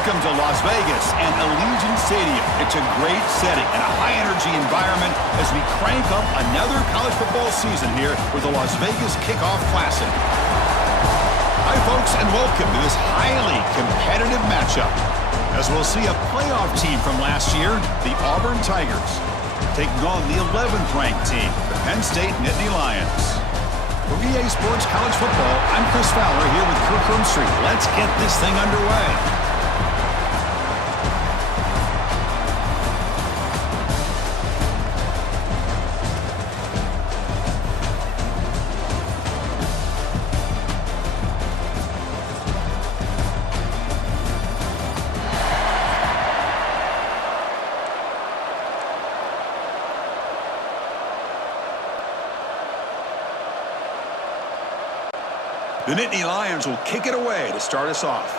Welcome to Las Vegas and Allegiant Stadium. It's a great setting and a high-energy environment as we crank up another college football season here with the Las Vegas Kickoff Classic. Hi, folks, and welcome to this highly competitive matchup as we'll see a playoff team from last year, the Auburn Tigers, taking on the 11th-ranked team, the Penn State Nittany Lions. For EA Sports College Football, I'm Chris Fowler here with Kirk Street. Let's get this thing underway. The Nittany Lions will kick it away to start us off.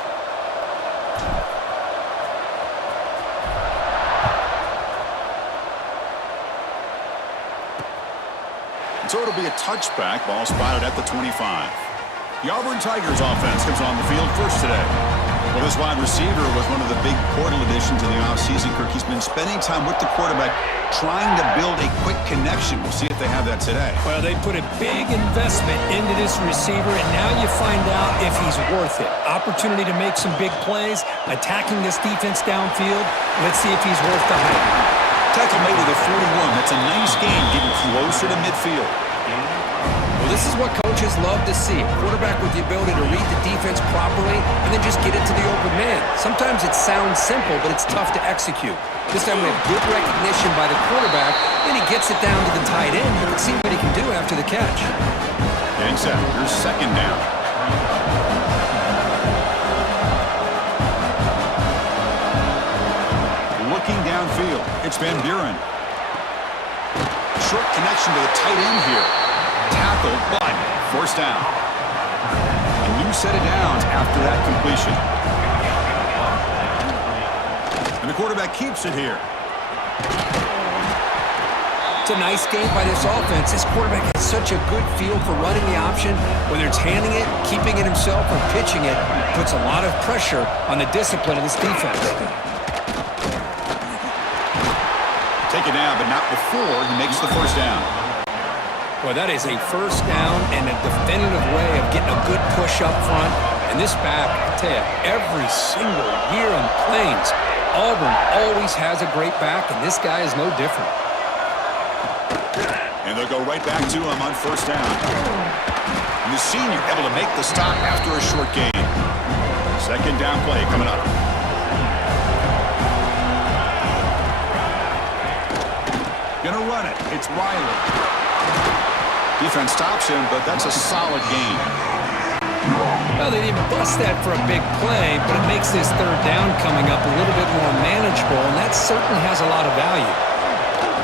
And so it'll be a touchback, ball spotted at the 25. The Auburn Tigers offense comes on the field first today. Well, this wide receiver was one of the big portal additions in the offseason. Kirk, he's been spending time with the quarterback trying to build a quick connection. We'll see if they have that today. Well, they put a big investment into this receiver, and now you find out if he's worth it. Opportunity to make some big plays, attacking this defense downfield. Let's see if he's worth the hype. Tackle made at the 41. That's a nice gain, getting closer to midfield. Well, this is what coaches love to see. A quarterback with the ability to read the defense properly and then just get it to the open man. Sometimes it sounds simple, but it's tough to execute. This time we have good recognition by the quarterback, and he gets it down to the tight end. Let's see what he can do after the catch. Getting set. Here's second down. Looking downfield. It's Van Buren. Short connection to the tight end here. Tackled, but forced down. A new set of downs after that completion. And the quarterback keeps it here. It's a nice game by this offense. This quarterback has such a good feel for running the option. Whether it's handing it, keeping it himself, or pitching it, puts a lot of pressure on the discipline of this defense. Take it down, but not before he makes the first down. Well, that is a first down and a definitive way of getting a good push up front. And this back, I tell you, every single year on Plains, Auburn always has a great back, and this guy is no different. And they'll go right back to him on first down. And the senior able to make the stop after a short gain. Second down play coming up. Gonna run it. It's Riley. Defense stops him, but that's a solid gain. Well, they didn't bust that for a big play, but it makes this third down coming up a little bit more manageable, and that certainly has a lot of value.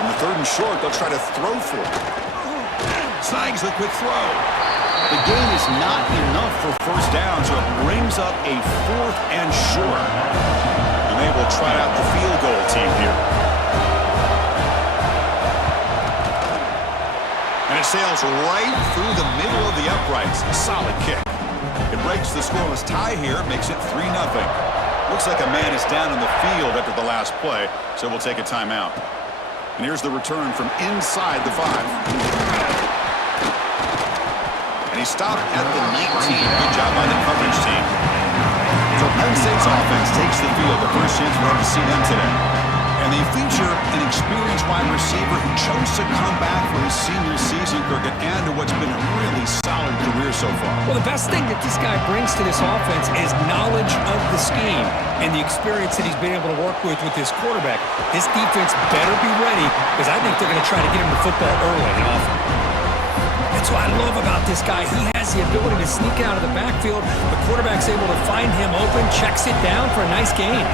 On the third and short, they'll try to throw for it. Snags the quick throw. The gain is not enough for first down, so it brings up a fourth and short. And they will try out the field goal team here. And it sails right through the middle of the uprights. A solid kick. It breaks the scoreless tie here, makes it 3-0. Looks like a man is down in the field after the last play, so we'll take a timeout. And here's the return from inside the 5. And he stopped at the 19. Good job by the coverage team. So Penn State's offense takes the field. The first chance we have to see them today. And they feature an experienced wide receiver who chose to come back for his senior season, Kirk, and add to what's been a really solid career so far. Well, the best thing that this guy brings to this offense is knowledge of the scheme and the experience that he's been able to work with this quarterback. This defense better be ready, because I think they're going to try to get him the football early and often. That's what I love about this guy. He has the ability to sneak out of the backfield. The quarterback's able to find him open, checks it down for a nice gain.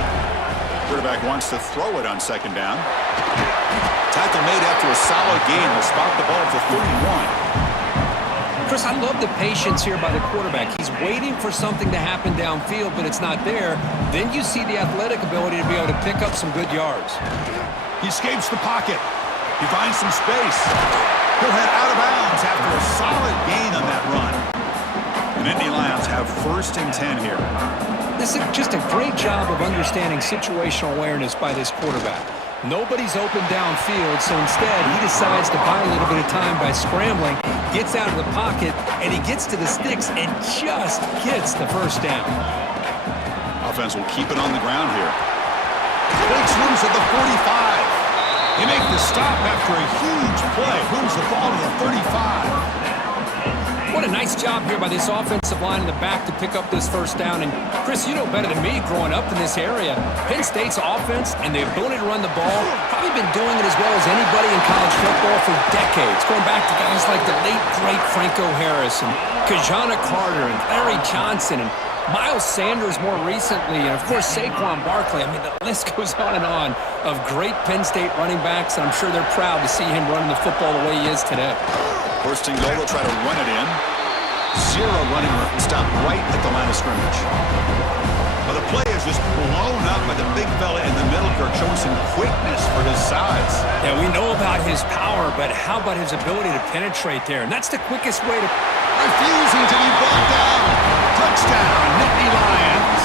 Quarterback wants to throw it on second down. Tackle made after a solid gain. Will spot the ball at the 31. Chris, I love the patience here by the quarterback. He's waiting for something to happen downfield, but it's not there. Then you see the athletic ability to be able to pick up some good yards. He escapes the pocket. He finds some space. He'll head out of bounds after a solid gain on that run. The Nittany Lions have 1st and 10 here. This is just a great job of understanding situational awareness by this quarterback. Nobody's open downfield, so instead he decides to buy a little bit of time by scrambling, gets out of the pocket, and he gets to the sticks and just gets the first down. Offense will keep it on the ground here. Breaks loose at the 45. They make the stop after a huge play. Moves the ball to the 35. What a nice job here by this offensive line in the back to pick up this first down. And, Chris, you know better than me growing up in this area, Penn State's offense and the ability to run the ball probably been doing it as well as anybody in college football for decades, going back to guys like the late, great Franco Harris and Kajana Carter and Larry Johnson and Miles Sanders more recently, and, of course, Saquon Barkley. I mean, the list goes on and on of great Penn State running backs, and I'm sure they're proud to see him running the football the way he is today. 1st and goal, they'll try to run it in. 0 running room. Stop right at the line of scrimmage. Well, the play is just blown up by the big fella in the middle. Kirk showing some quickness for his size. Yeah, we know about his power, but how about his ability to penetrate there? And that's the quickest way to... Refusing to be brought down. Touchdown, Nittany Lions.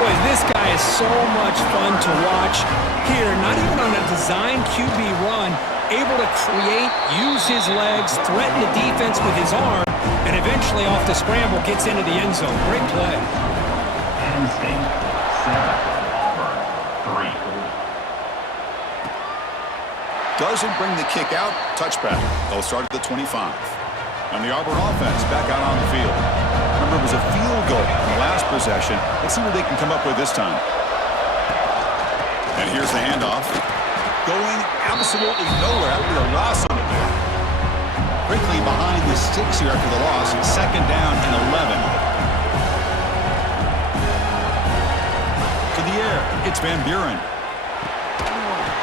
Boy, this guy is so much fun to watch here. Not even on a design QB run, able to create, use his legs, threaten the defense with his arm, and eventually off the scramble gets into the end zone. Great play. Penn State 7, Auburn 3. Doesn't bring the kick out. Touchback. They'll start at the 25. And the Auburn offense back out on the field. Remember, it was a field goal in the last possession. Let's see what they can come up with this time. And here's the handoff. Going absolutely nowhere after the loss on it there. Quickly behind the sticks here after the loss. 2nd down and 11. To the air. It's Van Buren.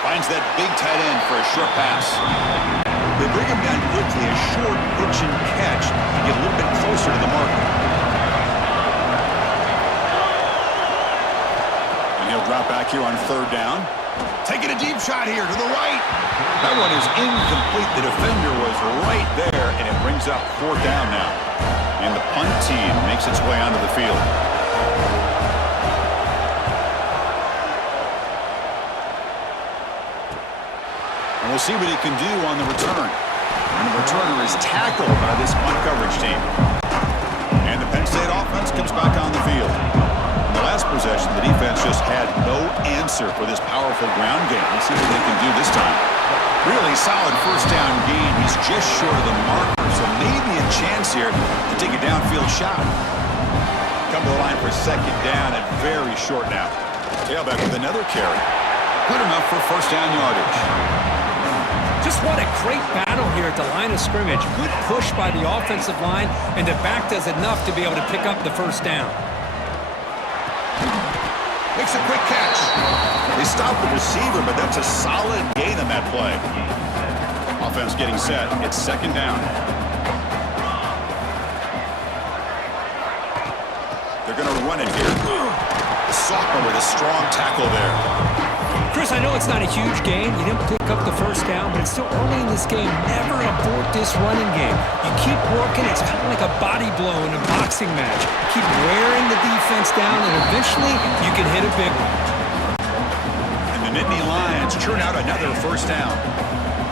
Finds that big tight end for a short pass. They bring him down quickly. A short pitch and catch to get a little bit closer to the marker. And he'll drop back here on 3rd down. Taking a deep shot here to the right. That one is incomplete. The defender was right there, and it brings up 4th down now. And the punt team makes its way onto the field. And we'll see what he can do on the return. And the returner is tackled by this punt coverage team. And the Penn State offense comes back on the field. In the last possession, the defense just had no answer for this powerful ground game. Let's see what they can do this time. Really solid 1st down gain. He's just short of the marker, so maybe a chance here to take a downfield shot. Come to the line for 2nd down and very short now. Tailback with another carry. Good enough for 1st down yardage. Just what a great battle here at the line of scrimmage. Good push by the offensive line, and the back does enough to be able to pick up the 1st down. Makes a quick catch. They stop the receiver, but that's a solid gain on that play. Offense getting set. It's 2nd down. They're going to run it here. The sophomore with a strong tackle there. Chris, I know it's not a huge gain. You didn't pick up the 1st down, but it's still early in this game. Never abort this running game. You keep working. It's kind of like a body blow in a boxing match. Keep wearing the defense down, and eventually you can hit a big one. And the Nittany Lions churn out another 1st down.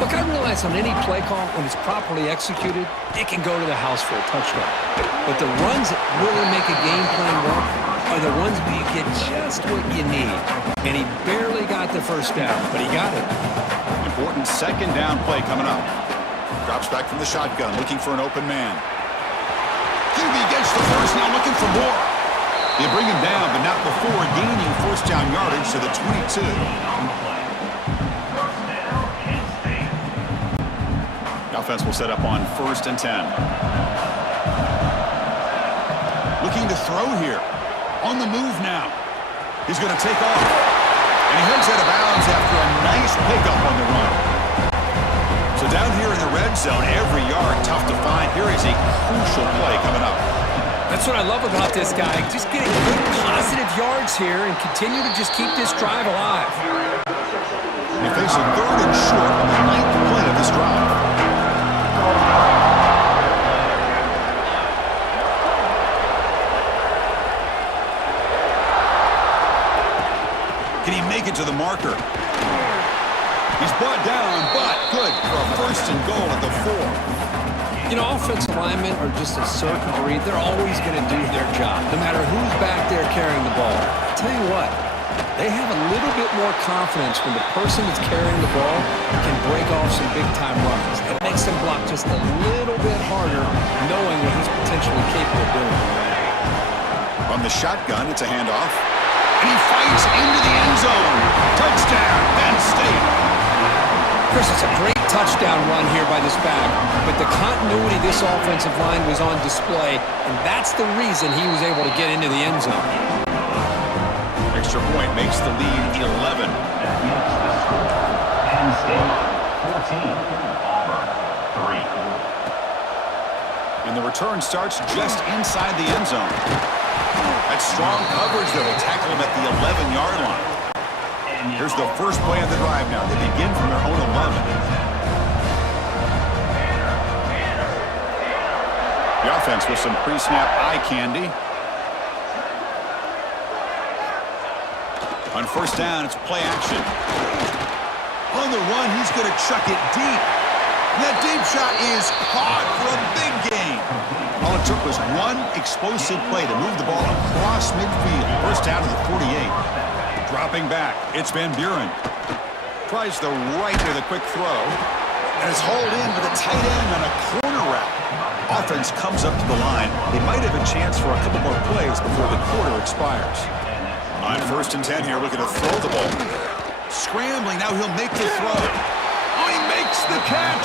Look, I realize on any play call, when it's properly executed, it can go to the house for a touchdown. But the runs that really make a game plan work are the ones where you get just what you need. And he barely got the 1st down, but he got it. Important 2nd down play coming up. Drops back from the shotgun, looking for an open man. QB gets the 1st, now looking for more. They bring him down, but not before gaining 1st down yardage to the 22. The offense will set up on 1st and 10. Looking to throw here. On the move now. He's going to take off. And he heads out of bounds after a nice pickup on the run. So down here in the red zone, every yard tough to find. Here is a crucial play coming up. That's what I love about this guy. Just getting good positive yards here and continue to just keep this drive alive. They face a 3rd and short on the 9th play of this drive. marker. He's brought down, but good for a 1st and goal at the 4. You know, offensive linemen are just a certain breed. They're always going to do their job, no matter who's back there carrying the ball. I'll tell you what, they have a little bit more confidence when the person that's carrying the ball can break off some big-time runs. It makes them block just a little bit harder, knowing what he's potentially capable of doing. From the shotgun, it's a handoff. And he fights into the end zone. Touchdown, Penn State. Chris, it's a great touchdown run here by this back, but the continuity of this offensive line was on display, and that's the reason he was able to get into the end zone. Extra point makes the lead 11. Penn State 14, Auburn 3. And the return starts just inside the end zone. That's strong coverage, though. They tackle him at the 11-yard line. Here's the first play of the drive now. They begin from their own 11. The offense with some pre-snap eye candy. On 1st down, it's play action. On the run, he's going to chuck it deep. That deep shot is caught for a big gain. All it took was one explosive play to move the ball across midfield. 1st down to the 48. Dropping back, it's Van Buren. Tries the right with a quick throw. And is hauled in with a tight end on a corner route. Offense comes up to the line. They might have a chance for a couple more plays before the quarter expires. On 1st and 10 here, looking to throw the ball. Scrambling, now he'll make the throw. Oh, he makes the catch.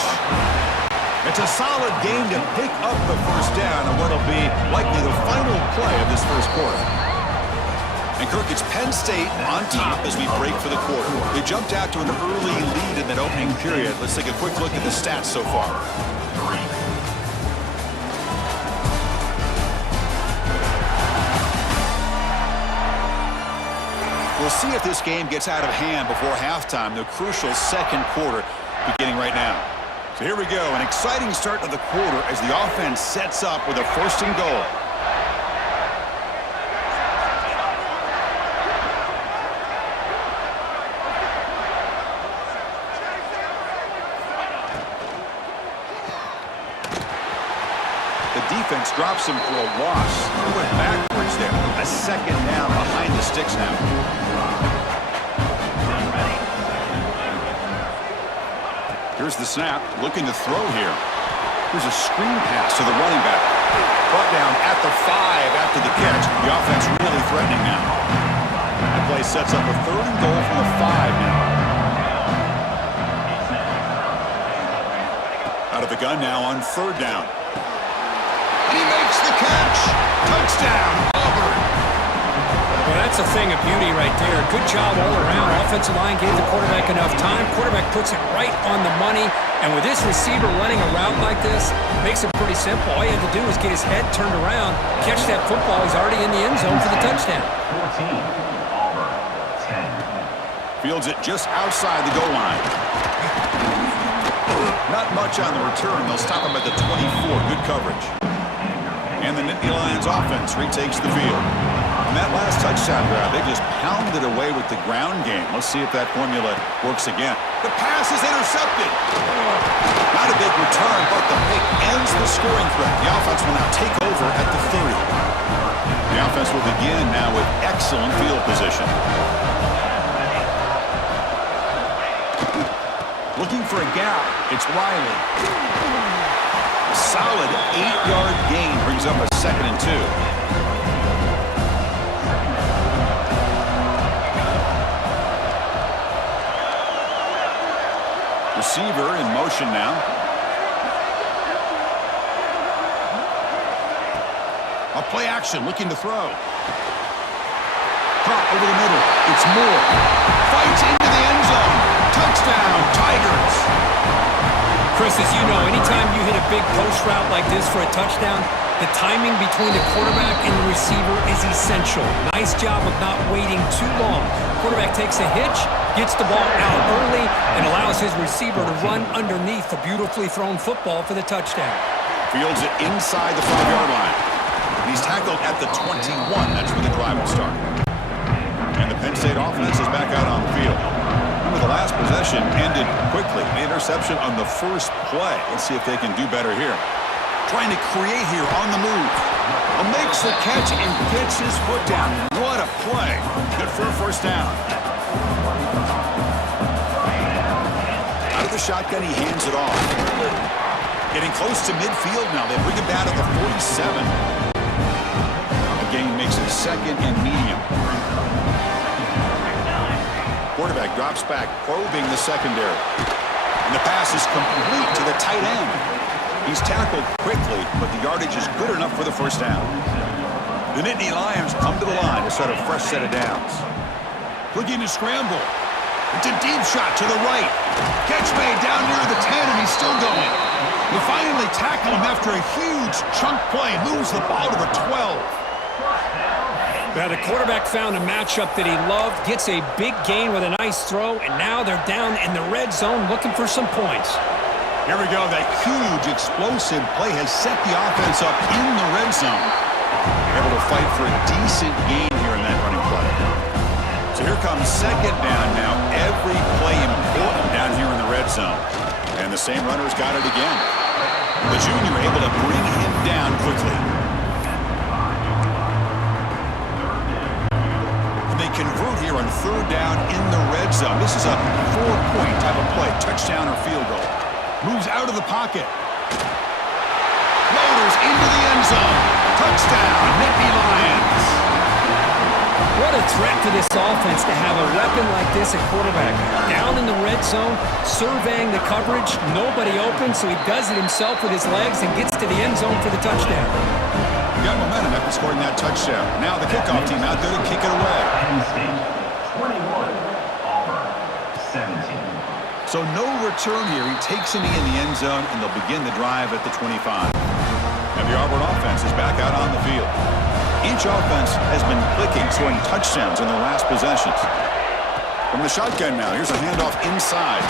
It's a solid game to pick up the 1st down on what will be likely the final play of this 1st quarter. And Kirk, it's Penn State on top as we break for the quarter. They jumped out to an early lead in that opening period. Let's take a quick look at the stats so far. We'll see if this game gets out of hand before halftime, the crucial 2nd quarter beginning right now. So here we go, an exciting start to the quarter as the offense sets up with a 1st and goal. Defense drops him for a loss. He went backwards there. A 2nd down behind the sticks now. Here's the snap. Looking to throw here. Here's a screen pass to the running back. Brought down at the 5 after the catch. The offense really threatening now. The play sets up a 3rd and goal from the 5 now. Out of the gun now on 3rd down. He makes the catch. Touchdown, Auburn. Well, that's a thing of beauty right there. Good job all around. Offensive line gave the quarterback enough time. Quarterback puts it right on the money. And with this receiver running a route like this, makes it pretty simple. All you have to do is get his head turned around, catch that football. He's already in the end zone for the touchdown. 14, Auburn 10. Fields it just outside the goal line. Not much on the return. They'll stop him at the 24. Good coverage. And the Nittany Lions offense retakes the field. On that last touchdown drive, they just pounded away with the ground game. Let's see if that formula works again. The pass is intercepted. Not a big return, but the pick ends the scoring threat. The offense will now take over at the 30. The offense will begin now with excellent field position. Looking for a gap, it's Riley. A solid 8-yard gain brings up a 2nd and 2. Receiver in motion now. A play action, looking to throw. Drop over the middle. It's Moore. Fights into the end zone. Touchdown, Tigers. Chris, as you know, anytime you hit a big post route like this for a touchdown, the timing between the quarterback and the receiver is essential. Nice job of not waiting too long. Quarterback takes a hitch, gets the ball out early, and allows his receiver to run underneath the beautifully thrown football for the touchdown. Fields it inside the 5-yard line. He's tackled at the 21. That's where the drive will start. And the Penn State offense is back out on the field. Remember, the last possession ended quickly. The interception on the first play. Let's see if they can do better here. Trying to create here on the move. Makes the catch and gets his foot down. What a play. Good for a first down. Out of the shotgun, he hands it off. Getting close to midfield now. They bring him down to the 47. The game makes it second and medium. Quarterback drops back, probing the secondary. And the pass is complete to the tight end. He's tackled quickly, but the yardage is good enough for the first down. The Nittany Lions come to the line to set a fresh set of downs. Looking to scramble. It's a deep shot to the right. Catch made down near the 10, and he's still going. They finally tackle him after a huge chunk play. Moves the ball to the 12. Now the quarterback found a matchup that he loved, gets a big gain with a nice throw, and now they're down in the red zone looking for some points. Here we go. That huge explosive play has set the offense up in the red zone. Able to fight for a decent gain here in that running play. So here comes second down now. Every play important down here in the red zone. And the same runner's got it again. The junior able to bring him down quickly. And they convert here on third down in the red zone. This is a 4-point type of play. Touchdown or field goal. Moves out of the pocket. Loaders into the end zone. Touchdown, Nittany Lions. What a threat to this offense to have a weapon like this at quarterback. Down in the red zone, surveying the coverage. Nobody open, so he does it himself with his legs and gets to the end zone for the touchdown. Got momentum after scoring that touchdown. Now the kickoff team out there to kick it away. Penn State 21, Auburn 17. So no return here. He takes him in the end zone, and they'll begin the drive at the 25. And the Auburn offense is back out on the field. Each offense has been clicking, scoring touchdowns in their last possessions. From the shotgun now, here's a handoff inside.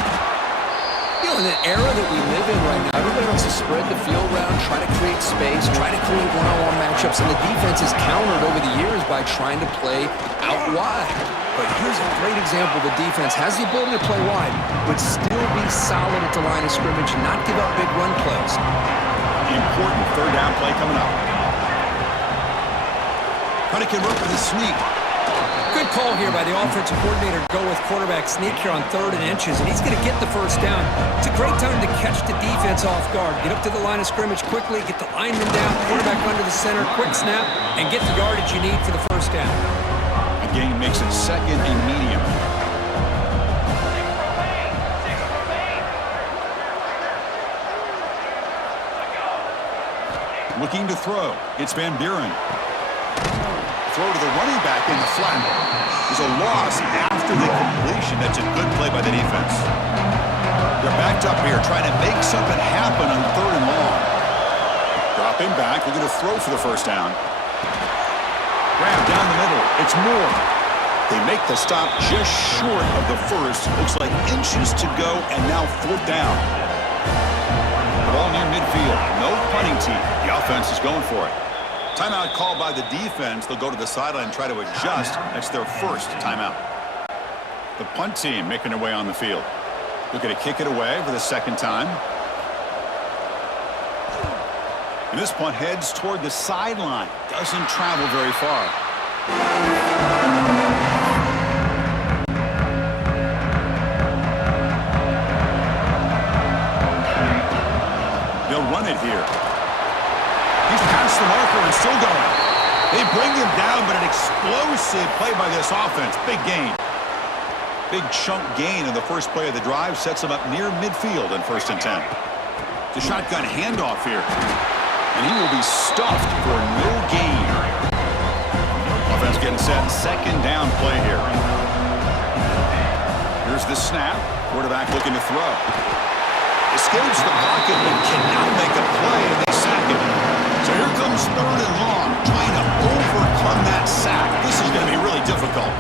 You know, in the era that we live in right now, everybody wants to spread the field around, try to create space, try to create one-on-one matchups, and the defense has countered over the years by trying to play out wide. But here's a great example. The defense has the ability to play wide, but still be solid at the line of scrimmage and not give up big run plays. Important third down play coming up. Trying to convert with a sneak. Good call here by the offensive coordinator to go with quarterback sneak here on 3rd and inches, and he's going to get the first down. It's a great time to catch the defense off guard. Get up to the line of scrimmage quickly, get the lineman down, quarterback under the center, quick snap, and get the yardage you need for the first down. The game makes it second and medium. Looking to throw. It's Van Buren. Throw to the running back in the flat. There's a loss after the completion. That's a good play by the defense. They're backed up here trying to make something happen on 3rd and long. Dropping back. We're going to throw for the first down. Grab down the middle. It's Moore. They make the stop just short of the first. Looks like inches to go, and now 4th down. The ball near midfield. No punting team. The offense is going for it. Timeout called by the defense. They'll go to the sideline and try to adjust. That's their first timeout. The punt team making their way on the field. Looking to kick it away for the second time. And this punt heads toward the sideline. Doesn't travel very far. They'll run it here. He's past the marker and still going. They bring him down, but an explosive play by this offense. Big gain. Big chunk gain in the first play of the drive. Sets him up near midfield in 1st and 10. It's a shotgun handoff here. And he will be stuffed for no gain. Offense getting set. Second down play here. Here's the snap. Quarterback looking to throw. Escapes the pocket but cannot make a play, and they sack him. So here comes 3rd and long, trying to overcome that sack. This is going to be really difficult.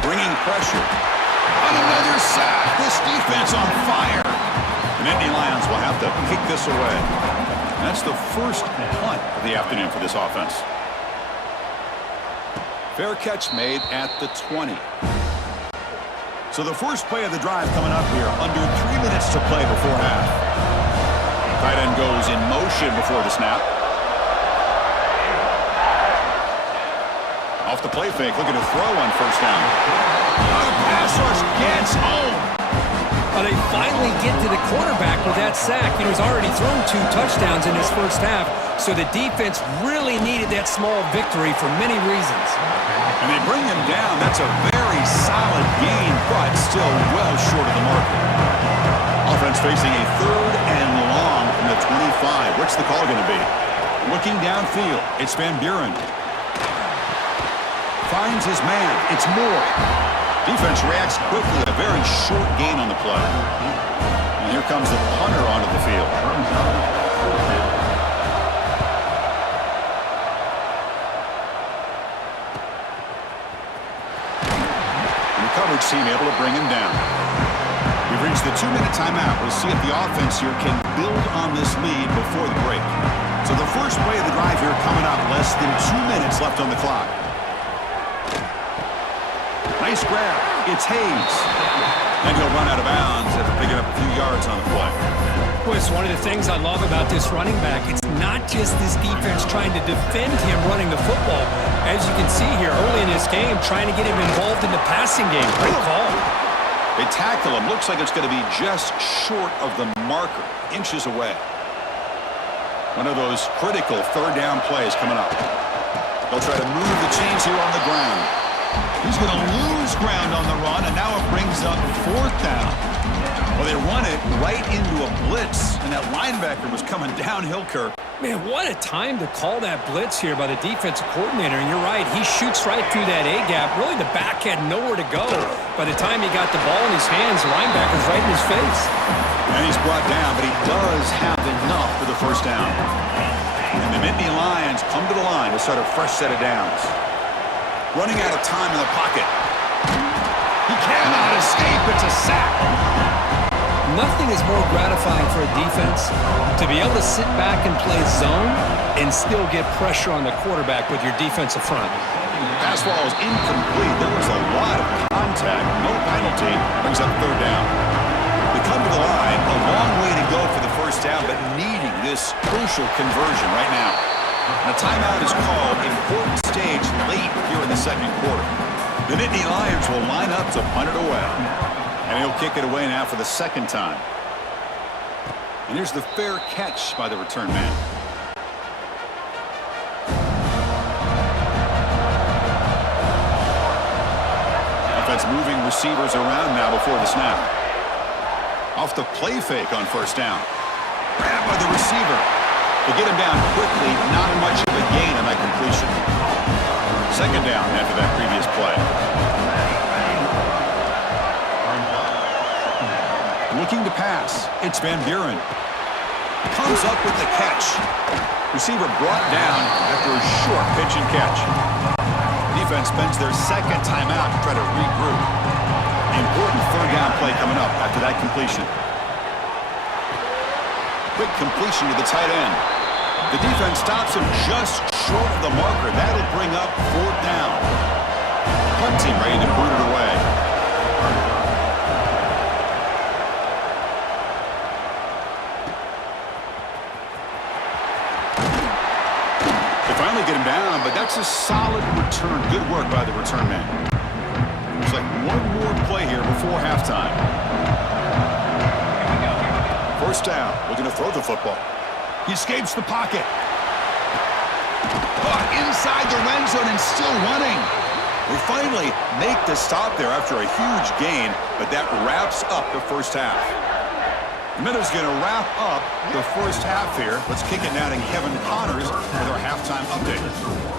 Bringing pressure. On another sack. This defense on fire. The Nittany Lions will have to kick this away. And that's the first punt of the afternoon for this offense. Fair catch made at the 20. So the first play of the drive coming up here, under 3 minutes to play before half. Tight end goes in motion before the snap. Off the play fake, looking to throw on first down. The pass rush gets home. They finally get to the quarterback with that sack. He's already thrown 2 touchdowns in his first half, so the defense really needed that small victory for many reasons. And they bring him down. That's a very solid gain, but still well short of the marker. Offense facing a 3rd and long from the 25. What's the call going to be? Looking downfield, it's Van Buren. Finds his man. It's Moore. Defense reacts quickly. A very short gain on the play. And here comes the punter onto the field. The coverage team able to bring him down. We've reached the 2-minute timeout. We'll see if the offense here can build on this lead before the break. So the first play of the drive here coming up. Less than 2 minutes left on the clock. Nice grab. It's Hayes. And he'll run out of bounds after picking up a few yards on the play. Well, it's one of the things I love about this running back. It's not just this defense trying to defend him running the football. As you can see here early in this game, trying to get him involved in the passing game. Great call. They tackle him. Looks like it's going to be just short of the marker. Inches away. One of those critical 3rd down plays coming up. They'll try to move the chains here on the ground. He's going to lose ground on the run, and now it brings up 4th down. Well, they run it right into a blitz, and that linebacker was coming downhill, Kirk. Man, what a time to call that blitz here by the defensive coordinator. And you're right, he shoots right through that A-gap. Really, the back had nowhere to go. By the time he got the ball in his hands, the linebacker's right in his face. And he's brought down, but he does have enough for the first down. And the Nittany Lions come to the line to start a fresh set of downs. Running out of time in the pocket. He cannot escape. It's a sack. Nothing is more gratifying for a defense to be able to sit back and play zone and still get pressure on the quarterback with your defensive front. Pass ball is incomplete. There was a lot of contact. No penalty. Brings up 3rd down. They come to the line. A long way to go for the first down, but needing this crucial conversion right now. And a timeout is called. Important stage late here in the 2nd quarter. The Nittany Lions will line up to punt it away. And he'll kick it away now for the 2nd time. And here's the fair catch by the return man. Offense moving receivers around now before the snap. Off the play fake on first down. Grabbed by the receiver. They get him down quickly. Not much of a gain on that completion. 2nd down after that previous play. Looking to pass. It's Van Buren. Comes up with the catch. Receiver brought down after a short pitch and catch. Defense spends their 2nd timeout to try to regroup. Important 3rd down play coming up after that completion. Quick completion to the tight end. The defense stops him just short of the marker. That'll bring up 4th down. Punt team ready to boot it away. They finally get him down, but that's a solid return. Good work by the return man. Looks like one more play here before halftime. First down, looking to throw the football. He escapes the pocket. Caught inside the end zone and still running. We finally make the stop there after a huge gain, but that wraps up the first half. The Minnows going to wrap up the first half here. Let's kick it now to Kevin Connors with our halftime update.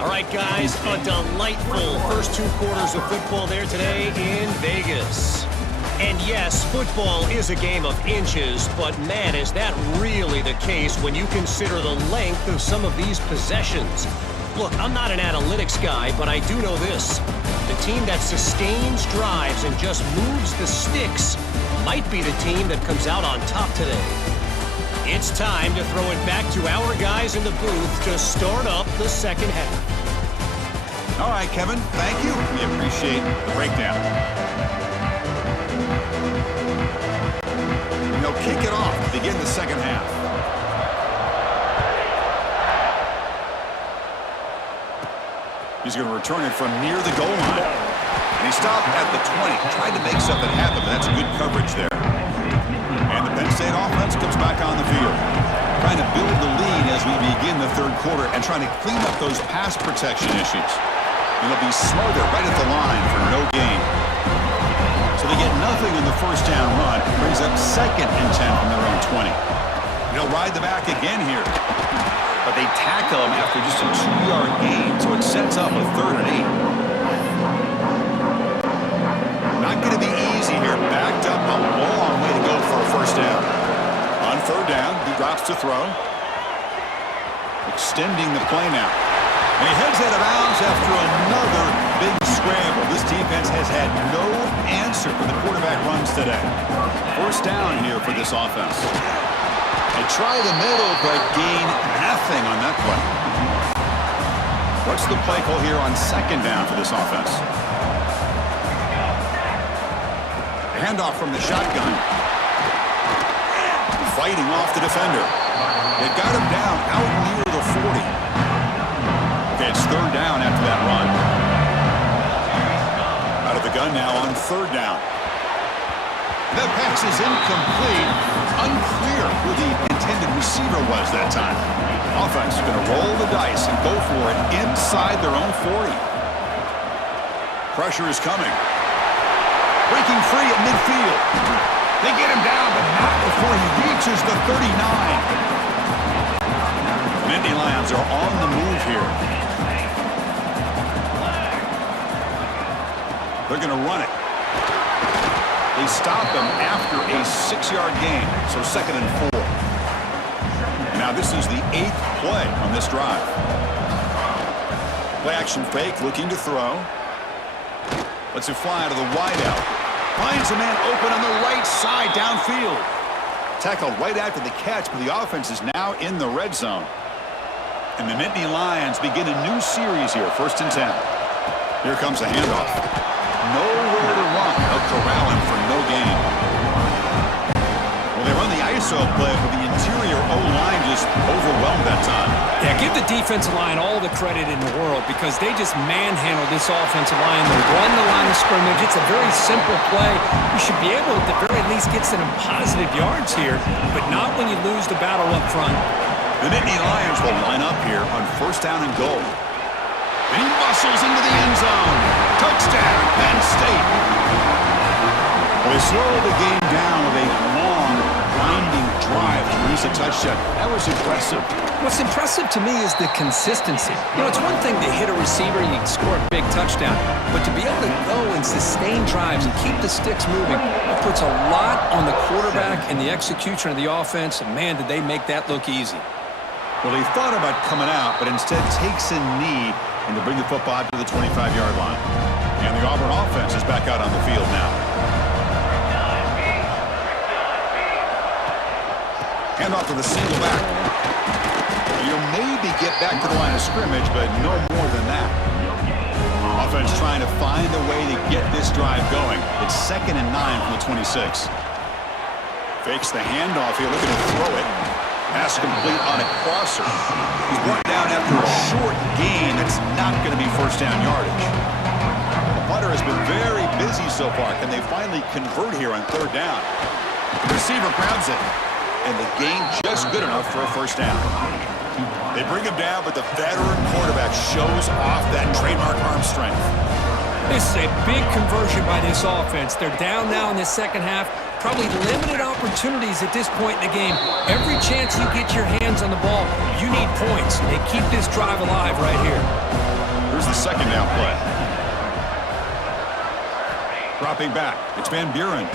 All right, guys, a delightful first 2 quarters of football there today in Vegas. And yes, football is a game of inches, but man, is that really the case when you consider the length of some of these possessions. Look, I'm not an analytics guy, but I do know this. The team that sustains drives and just moves the sticks might be the team that comes out on top today. It's time to throw it back to our guys in the booth to start up the second half. All right, Kevin, thank you. We appreciate the breakdown. And they'll kick it off to begin the second half. He's going to return it from near the goal line. And he stopped at the 20. Tried to make something happen, but that's good coverage there. And the Penn State offense comes back on the field. Trying to build the lead as we begin the third quarter and trying to clean up those pass protection issues. And they'll be smarter right at the line for no gain. So they get nothing in the first down run. Brings up 2nd and 10 from their own 20. They'll ride the back again here. But they tackle him after just a 2-yard gain, so it sets up a 3rd and 8. Not going to be easy here. Backed up, a long way to go for a first down. On 3rd down, he drops to throw. Extending the play now. And he heads out of bounds after another big scramble. This defense has had no answer for the quarterback runs today. First down here for this offense. They try the middle, but gain nothing on that play. What's the play call here on 2nd down for this offense? A handoff from the shotgun. Fighting off the defender. They got him down out near the 40. Okay, it's 3rd down after that run. Out of the gun now on 3rd down. That pass is incomplete. Unclear who the intended receiver was that time. Offense is going to roll the dice and go for it inside their own 40. Pressure is coming. Breaking free at midfield. They get him down, but not before he reaches the 39. The Nittany Lions are on the move here. They're going to run it. They stop him after a 6-yard gain, so 2nd and 4. Now this is the 8th play on this drive. Play action fake, looking to throw. Lets it fly to the wideout. Finds a man open on the right side downfield. Tackled right after the catch, but the offense is now in the red zone. And the Nittany Lions begin a new series here, 1st and 10. Here comes a handoff. Nowhere to run. They'll corral him for no gain. Well, they run the ISO play, but the interior O-line just overwhelmed that time. Yeah, give the defensive line all the credit in the world because they just manhandled this offensive line. They run the line of scrimmage. It's a very simple play. You should be able to, at the very least, get some positive yards here, but not when you lose the battle up front. The Nittany Lions will line up here on 1st down and goal. And he muscles into the end zone. Touchdown, Penn State. Well, they slow the game down with a long, grinding drive to produce a touchdown. That was impressive. What's impressive to me is the consistency. You know, it's one thing to hit a receiver and you can score a big touchdown, but to be able to go and sustain drives and keep the sticks moving, it puts a lot on the quarterback and the execution of the offense, and man, did they make that look easy. Well, he thought about coming out, but instead takes a knee and to bring the football to the 25-yard line. And the Auburn offense is back out on the field now. Handoff to the single back. You'll maybe get back to the line of scrimmage, but no more than that. Offense trying to find a way to get this drive going. It's 2nd and 9 from the 26. Fakes the handoff here, looking to throw it. Pass complete on a crosser. He's brought down after a short gain. That's not going to be 1st down yardage. The punter has been very busy so far. Can they finally convert here on 3rd down? The receiver grabs it, and the gain just good enough for a 1st down. They bring him down, but the veteran quarterback shows off that trademark arm strength. This is a big conversion by this offense. They're down now in the second half. Probably limited opportunities at this point in the game. Every chance you get your hands on the ball, you need points. They keep this drive alive right here. Here's the 2nd down play. Dropping back. It's Van Buren.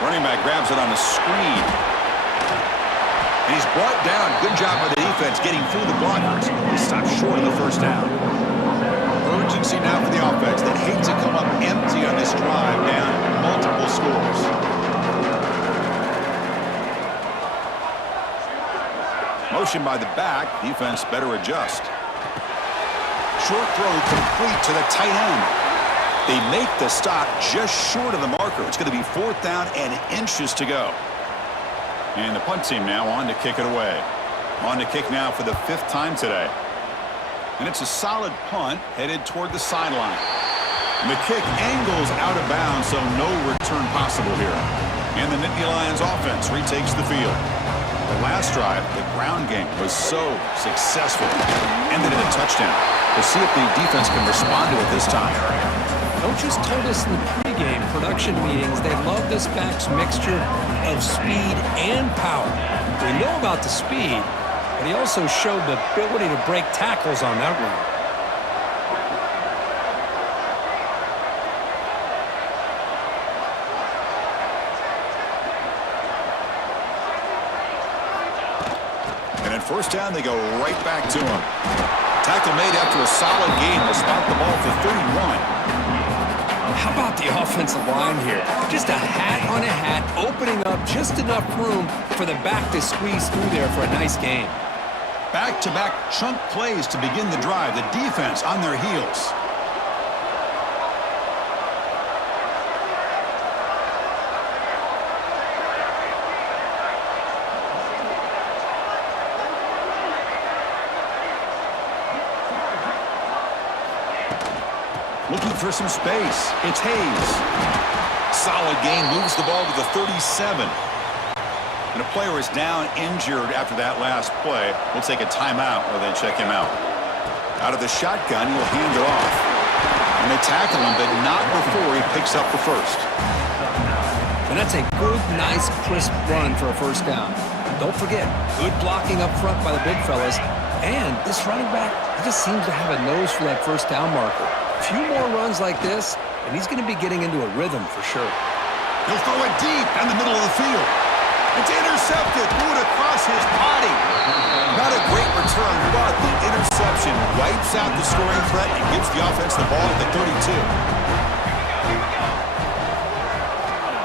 Running back grabs it on the screen. And he's brought down. Good job by the defense getting through the blockers. He stopped short of the 1st down. Urgency now for the offense that hate to come up empty on this drive, down multiple scores. Motion by the back. Defense better adjust. Short throw complete to the tight end. They make the stop just short of the marker. It's going to be 4th down and inches to go. And the punt team now on to kick it away. On to kick now for the 5th time today. And it's a solid punt headed toward the sideline. And the kick angles out of bounds, so no return possible here. And the Nittany Lions offense retakes the field. The last drive, the ground game was so successful. Ended in a touchdown. We'll see if the defense can respond to it this time. Coaches told us in the pregame production meetings they love this back's mixture of speed and power. We know about the speed, but he also showed the ability to break tackles on that run. And at 1st down, they go right back to him. Tackle made after a solid gain. They'll spot the ball for 31. How about the offensive line here? Just a hat on a hat, opening up just enough room for the back to squeeze through there for a nice gain. Back-to-back chunk plays to begin the drive. The defense on their heels. Looking for some space. It's Hayes. Solid gain, moves the ball to the 37. And a player is down injured after that last play. We'll take a timeout while they check him out. Out of the shotgun, he'll hand it off. And they tackle him, but not before he picks up the first. And that's a good, nice, crisp run for a 1st down. Don't forget, good blocking up front by the big fellas. And this running back, he just seems to have a nose for that 1st down marker. A few more runs like this, and he's going to be getting into a rhythm for sure. He'll throw it deep down the middle of the field. It's intercepted. Threw it across his body. Not a great return, but the interception wipes out the scoring threat and gives the offense the ball at the 32.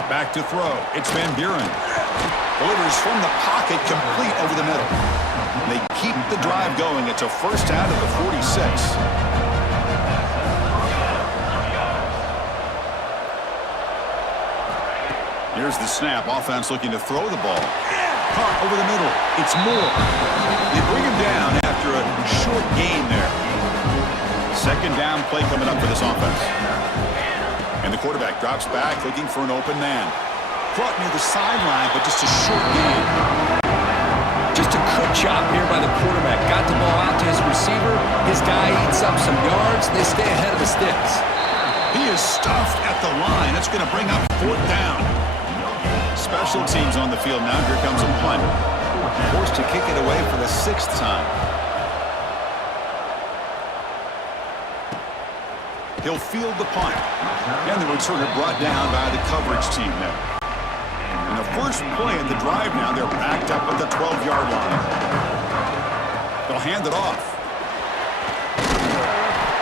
Back to throw. It's Van Buren. Delivers from the pocket, complete over the middle. They keep the drive going. It's a 1st down to the 46. Here's the snap. Offense looking to throw the ball. Caught over the middle. It's Moore. They bring him down after a short gain there. 2nd down play coming up for this offense. And the quarterback drops back looking for an open man. Caught near the sideline, but just a short gain. Just a good job here by the quarterback. Got the ball out to his receiver. His guy eats up some yards. They stay ahead of the sticks. He is stuffed at the line. It's going to bring up 4th down. Special teams on the field now. Here comes a punt. Forced to kick it away for the 6th time. He'll field the punt. And the returner brought down by the coverage team there. And the first play of the drive now, they're backed up at the 12-yard line. They'll hand it off.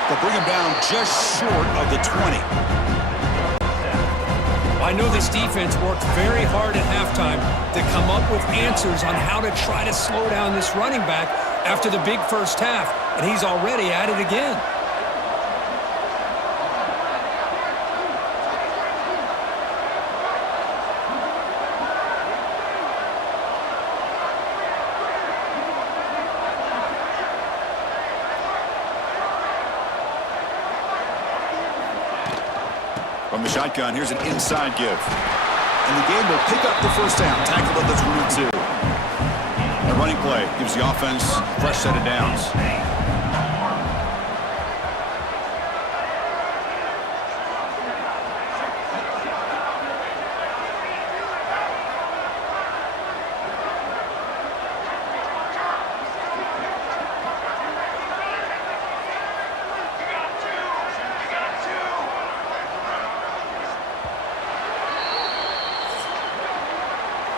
They'll bring him down just short of the 20. I know this defense worked very hard at halftime to come up with answers on how to try to slow down this running back after the big 1st half, and he's already at it again. From the shotgun, here's an inside give. And the game will pick up the 1st down. Tackled at the 22. A running play gives the offense a fresh set of downs.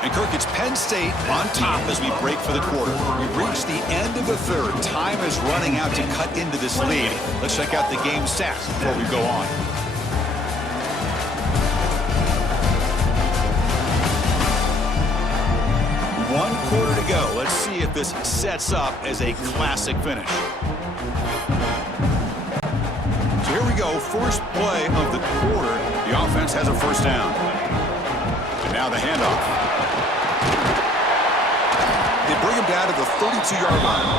And Kirk, it's Penn State on top as we break for the quarter. We've reached the end of the 3rd. Time is running out to cut into this lead. Let's check out the game stats before we go on. One quarter to go. Let's see if this sets up as a classic finish. Here we go, first play of the quarter. The offense has a first down. And now the handoff. They bring him down to the 32-yard line.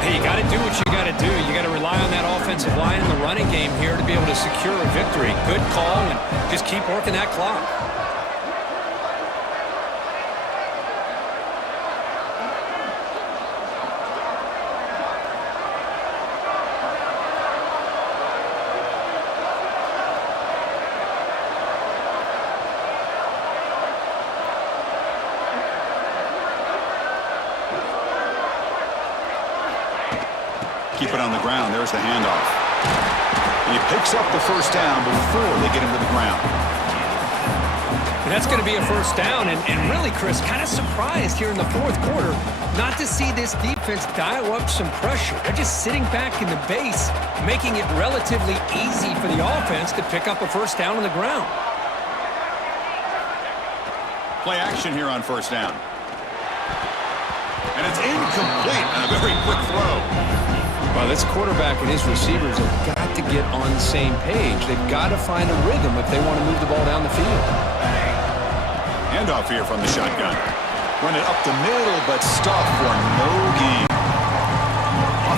Hey, you got to do what you got to do. You got to rely on that offensive line in the running game here to be able to secure a victory. Good call, and just keep working that clock. Keep it on the ground. There's the handoff. And he picks up the first down before they get him to the ground. And that's going to be a first down. And really, Chris, kind of surprised here in the fourth quarter not to see this defense dial up some pressure. They're just sitting back in the base, making it relatively easy for the offense to pick up a first down on the ground. Play action here on first down. And it's incomplete on a very quick throw. Well, this quarterback and his receivers have got to get on the same page. They've got to find a rhythm if they want to move the ball down the field. Handoff here from the shotgun. Run it up the middle, but stuffed for no gain.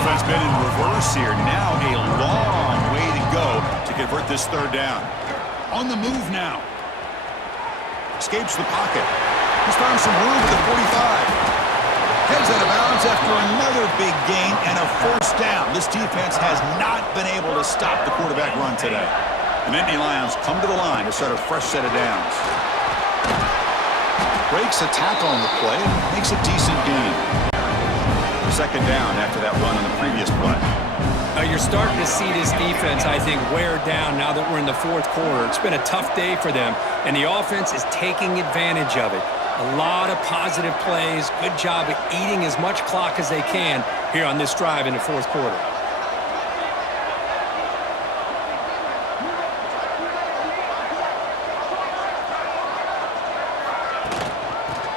Offense been in reverse here. Now a long way to go to convert this third down. On the move now. Escapes the pocket. He's found some room at the 45. Heads out of bounds after another big gain and a first down. This defense has not been able to stop the quarterback run today. The Nittany Lions come to the line to start a fresh set of downs. Breaks a tackle on the play and makes a decent gain. Second down after that run on the previous play. You're starting to see this defense, I think, wear down now that we're in the fourth quarter. It's been a tough day for them, and the offense is taking advantage of it. A lot of positive plays. Good job at eating as much clock as they can here on this drive in the fourth quarter.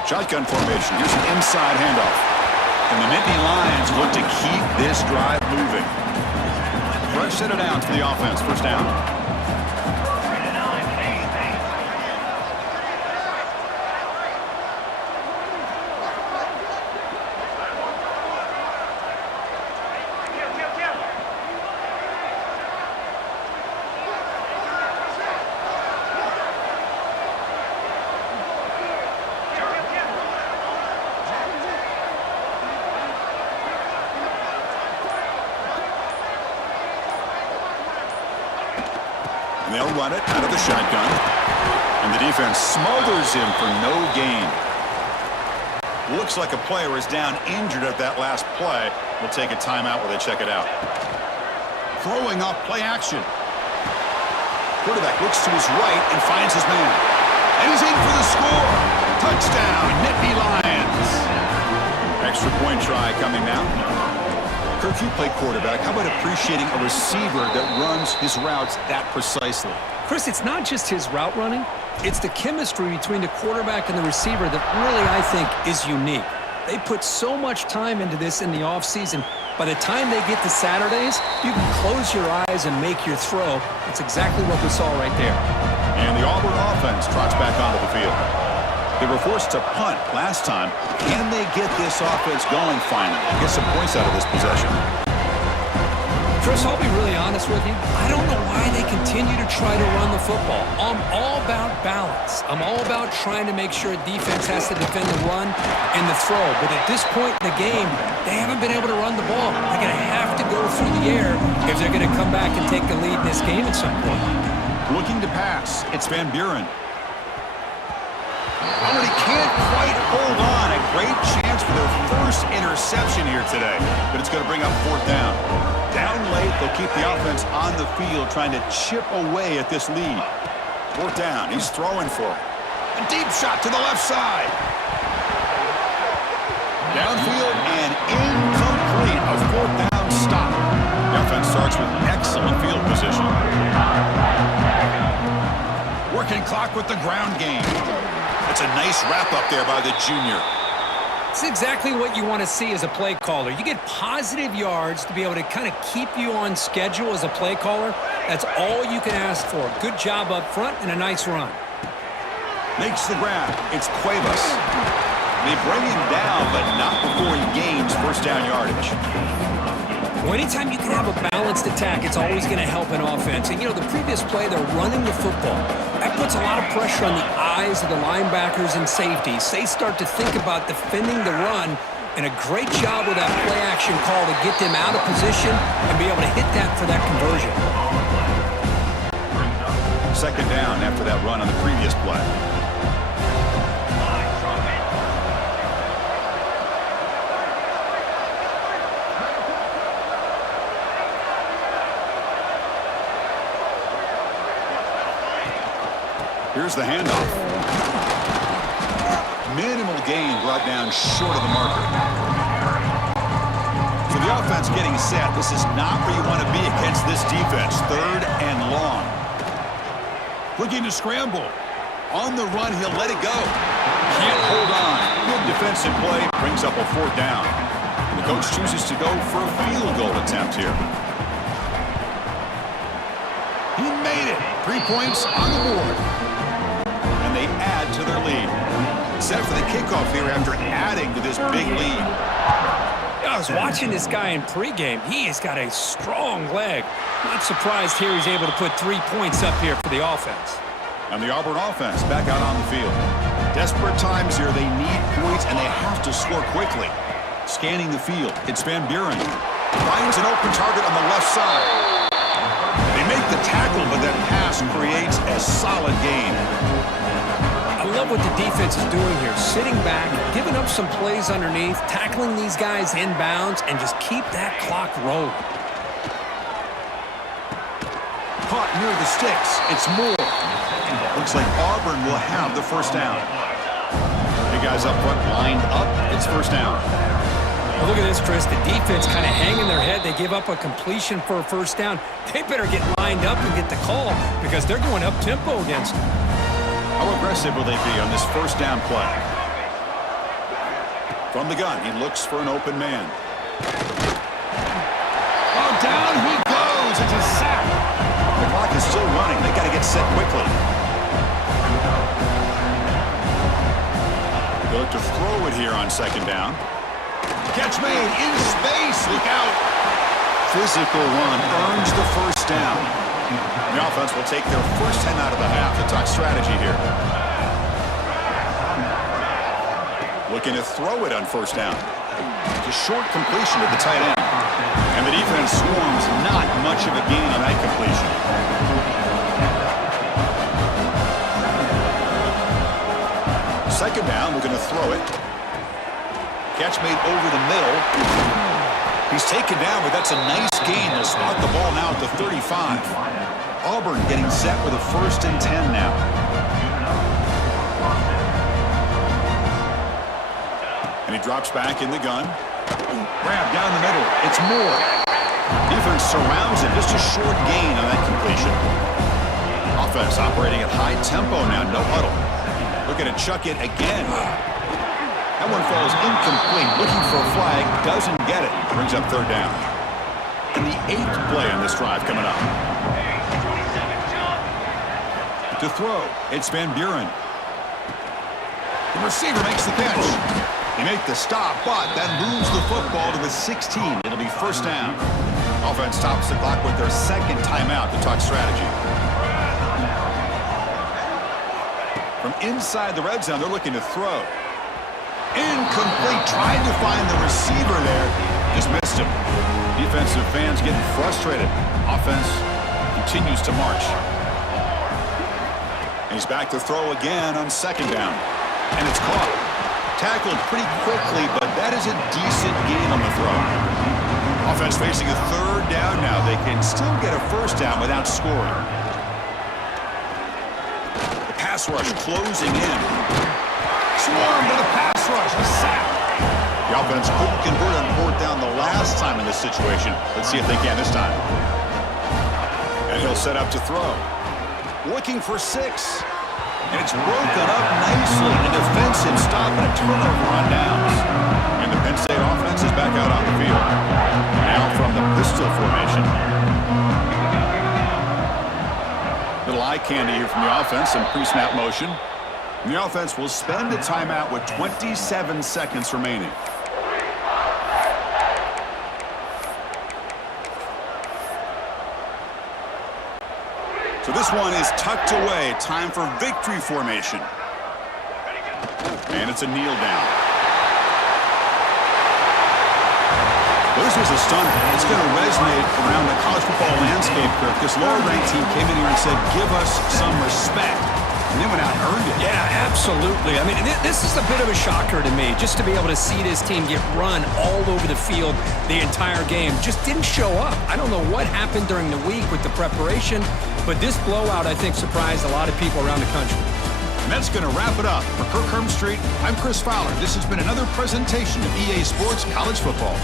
Shotgun formation. Here's an inside handoff. And the Nittany Lions look to keep this drive moving. Fresh set of downs for the offense. First down. They'll run it out of the shotgun. And the defense smothers him for no gain. Looks like a player is down injured at that last play. We'll take a timeout while they check it out. Throwing off play action. Quarterback looks to his right and finds his man. And he's in for the score. Touchdown, Nittany Lions. Extra point try coming now. Kirk, you play quarterback. How about appreciating a receiver that runs his routes that precisely? Chris, it's not just his route running. It's the chemistry between the quarterback and the receiver that really, I think, is unique. They put so much time into this in the offseason. By the time they get to Saturdays, you can close your eyes and make your throw. That's exactly what we saw right there. And the Auburn offense trots back onto the field. They were forced to punt last time. Can they get this offense going finally? Get some points out of this possession. Chris, I'll be really honest with you. I don't know why they continue to try to run the football. I'm all about balance. I'm all about trying to make sure defense has to defend the run and the throw. But at this point in the game, they haven't been able to run the ball. They're going to have to go through the air if they're going to come back and take the lead in this game at some point. Looking to pass. It's Van Buren. Oh, and he can't quite hold on. A great chance for their first interception here today. But it's going to bring up fourth down. Down late, they'll keep the offense on the field trying to chip away at this lead. Fourth down. He's throwing for it. A deep shot to the left side. Downfield and incomplete. A fourth down stop. The offense starts with excellent field position. Working clock with the ground game. It's a nice wrap up there by the junior. It's exactly what you want to see as a play caller. You get positive yards to be able to kind of keep you on schedule as a play caller. That's all you can ask for. Good job up front and a nice run. Makes the grab. It's Cuevas. They bring him down, but not before he gains first down yardage. Well, anytime you can have a balanced attack, it's always going to help an offense. And, you know, the previous play, they're running the football. That puts a lot of pressure on the eyes of the linebackers and safeties. They start to think about defending the run, and a great job with that play-action call to get them out of position and be able to hit that for that conversion. Second down after that run on the previous play. Here's the handoff. Minimal gain brought down short of the marker. So the offense getting set. This is not where you want to be against this defense. Third and long. Looking to scramble. On the run, he'll let it go. Can't hold on. Good defensive play. Brings up a fourth down. The coach chooses to go for a field goal attempt here. He made it. 3 points on the board. They add to their lead. Set for the kickoff here after adding to this big lead. I was watching this guy in pregame. He has got a strong leg. Not surprised here he's able to put 3 points up here for the offense. And the Auburn offense back out on the field. Desperate times here. They need points, and they have to score quickly. Scanning the field. It's Van Buren. Finds an open target on the left side. They make the tackle, but that pass creates a solid gain. I love what the defense is doing here. Sitting back, giving up some plays underneath, tackling these guys inbounds, and just keep that clock rolling. Caught near the sticks. It's Moore. Looks like Auburn will have the first down. The guys up front lined up. It's first down. Well, look at this, Chris. The defense kind of hanging their head. They give up a completion for a first down. They better get lined up and get the call because they're going up-tempo against them. How aggressive will they be on this first down play? From the gun, he looks for an open man. Oh, down he goes. It's a sack. The clock is still running. They got to get set quickly. They look to throw it here on second down. Catch made in space. Look out. Physical run earns the first down. The offense will take their first 10 out of the half. The talk strategy here. Looking to throw it on first down. It's a short completion to the tight end. And the defense swarms not much of a gain on that completion. Second down, we're going to throw it. Catch made over the middle. He's taken down, but that's a nice gain. They'll spot the ball now at the 35. Auburn getting set with a 1st and 10 now. And he drops back in the gun. Grab down the middle. It's Moore. Defense surrounds him. Just a short gain on that completion. Offense operating at high tempo now. No huddle. Looking to chuck it again. That one falls incomplete. Looking for a flag. Doesn't get it. Brings up third down. And the 8th play on this drive coming up. To throw, it's Van Buren. The receiver makes the catch. He makes the stop, but that moves the football to the 16. It'll be first down. Offense stops the clock with their second timeout to talk strategy. From inside the red zone, they're looking to throw. Incomplete. Tried to find the receiver there. Just missed him. Defensive fans getting frustrated. Offense continues to march. And he's back to throw again on second down. And it's caught. Tackled pretty quickly, but that is a decent gain on the throw. Offense facing a third down now. They can still get a first down without scoring. The pass rush closing in. Swarm to the pass rush. A sack. The offense couldn't convert on fourth down the last time in this situation. Let's see if they can this time. And he'll set up to throw. Looking for 6. And it's broken up nicely. The defense defensive stop and a turnover on downs. And the Penn State offense is back out on the field. Now from the pistol formation. Little eye candy here from the offense, some pre-snap motion. And the offense will spend a timeout with 27 seconds remaining. So this one is tucked away. Time for victory formation. And it's a kneel down. Well, this was a stunner. It's going to resonate around the college football landscape, Kirk. This lower-ranked team came in here and said, give us some respect. And they went out and earned it. Yeah, absolutely. I mean, this is a bit of a shocker to me, just to be able to see this team get run all over the field the entire game. Just didn't show up. I don't know what happened during the week with the preparation, but this blowout, I think, surprised a lot of people around the country. And that's going to wrap it up. For Kirk Street, I'm Chris Fowler. This has been another presentation of EA Sports College Football.